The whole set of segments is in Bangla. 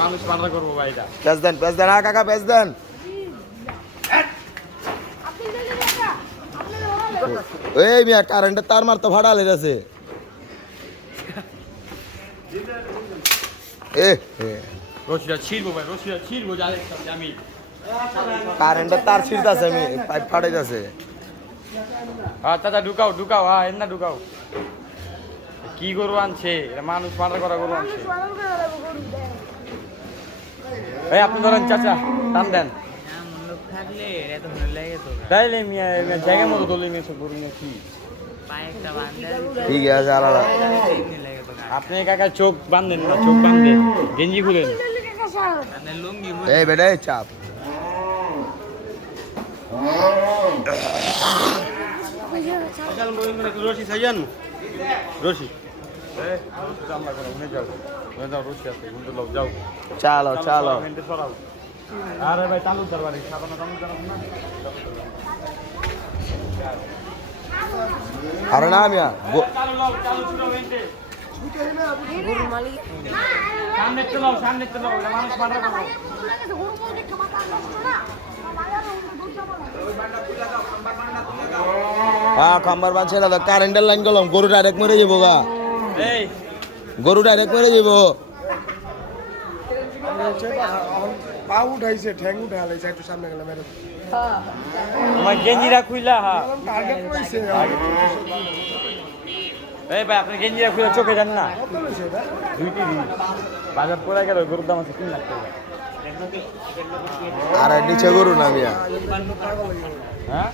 মানুষ পাল্টা করব ভাই এটা পেঁচ দেন পেঁচ দেন। হ্যাঁ কাকা পেঁচ দেন। এই মিয়া কারেন্টের তার মার তো ভাড়া লেগেছে কারেন্টের তার ছিঁড়তেছে আমি পাইপ ফাটাইতেছে। হ্যাঁ চাচা ঢুকাও ঢুকাও হ্যাঁ এর না ঢুকাও। কি গরু আনছে? মানুষ পাল্টা করা গরু আনছে। এই আপনি ধরেন চাচা টান দেন। তাইলে মিয়া জায়গা মতো দলি গরু নিয়ে কি ঠিক আছে আলাদা। আপনি কাকা চোখ বাঁধেন না চোখ বাঁধেন গেঞ্জি খুলেন। এই বেটা চাপ। রশি রশি। চালো চালো আরে ভাই দরবার না। আরে না মিয়া চালু চালু খাম্বার বাঁধছে না কারেন্টের লাইন গেলাম গরু ডাইরেক্ট মরে যাব গা। গরু ডাইরেক্ট মরে যাব পা উঠাইছে ঠ্যাং উঠা লাইছে একটু সামনে গেলাম এরকম আমার গেঞ্জিরা খুইলা হ্যাঁ টার্গেট রয়েছে এই ভাই আপনি গেঞ্জিরা খুলে চোখে যান না। কত রয়েছে এটা দুই বাজার পরে গেল গরুর দাম আছে তিন লাখ টাকা। আর নিচে গরু না মিয়া? হ্যাঁ?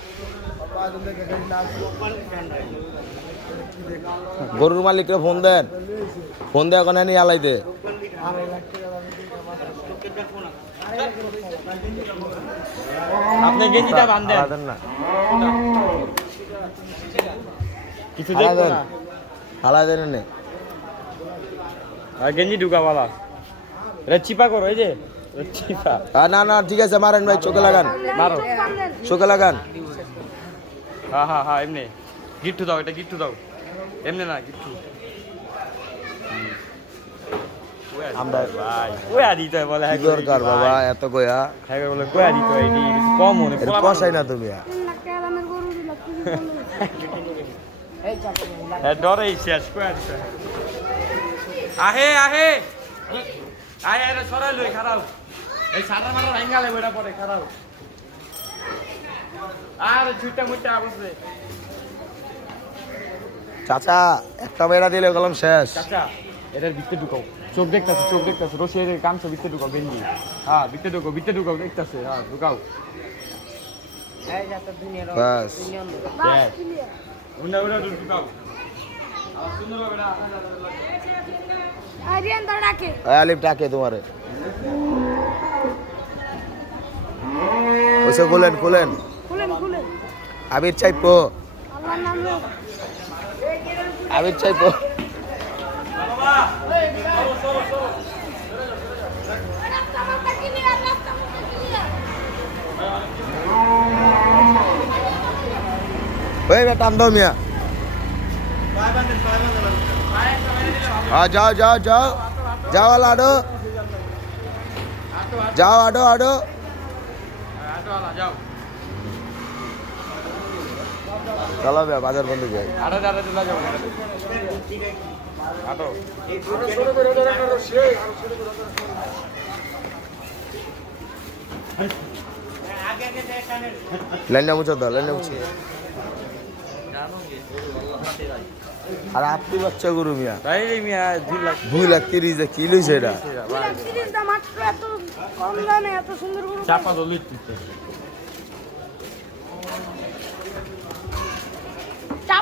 গরুর মালিককে ফোন দেন। ফোন দিয়ে এখন এনে আলাইতে? আপনি গেঞ্জিটা বান্ধেন না। কিছু না। নে। আর গেঞ্জি ঢুকাওয়ালা। এটা চিপা করো এই যে। চিপা না না ঠিক আছে মারেন ভাই চোখে লাগান। মারো। চোখে লাগান। হ্যাঁ হ্যাঁ হ্যাঁ এমনি। গিট্টু দাও এটা গিট্টু দাও। এমনি না গিট্টু আমরা ভাই কয়া দিতে বলে? কি দরকার বাবা এত কয়া? হ্যাঁ বলে কয়া দিতে হয়? এটি কম মনে কষাই না তুমি। হ্যাঁ ডরেই শেষ কয়া দিতে আহে আহে। আহে এটা সরাই লই খারাপ এই সারা মারা ভাঙ্গালে বইটা পরে খারাপ আর চাচা একটা বেড়া দিলে গেলাম শেষ। চাচা এটার ভিতরে ঢুকাও। চোখ দেখতেছে চোখ দেখতেছে। এর কামছে ভিতরে ঢুকাও গেঞ্জি হ্যাঁ ভিতরে ঢুকাও ভিতরে ঢুকাও দেখতেছে। হ্যাঁ ঢুকাও। বাস আলিফ ডাকে তোমারে। খুলেন খুলেন আবির চাই পো আবির চাই পো ওই বেটা আন্দো মিয়া। হ্যাঁ যাও যাও যাও। যাও লাডো যাও আডো আডো যাও চালাবে বাজার বন্ধ যায় লাইনটা মুছো দাও লাইনটা মুছো আর আপনি বাচ্চা গরু মিয়া। তাই রে মিয়া 2 লাখ। 2 লাখ কি লইছে এটা? এত কম দামে এত সুন্দর চাপা দলিত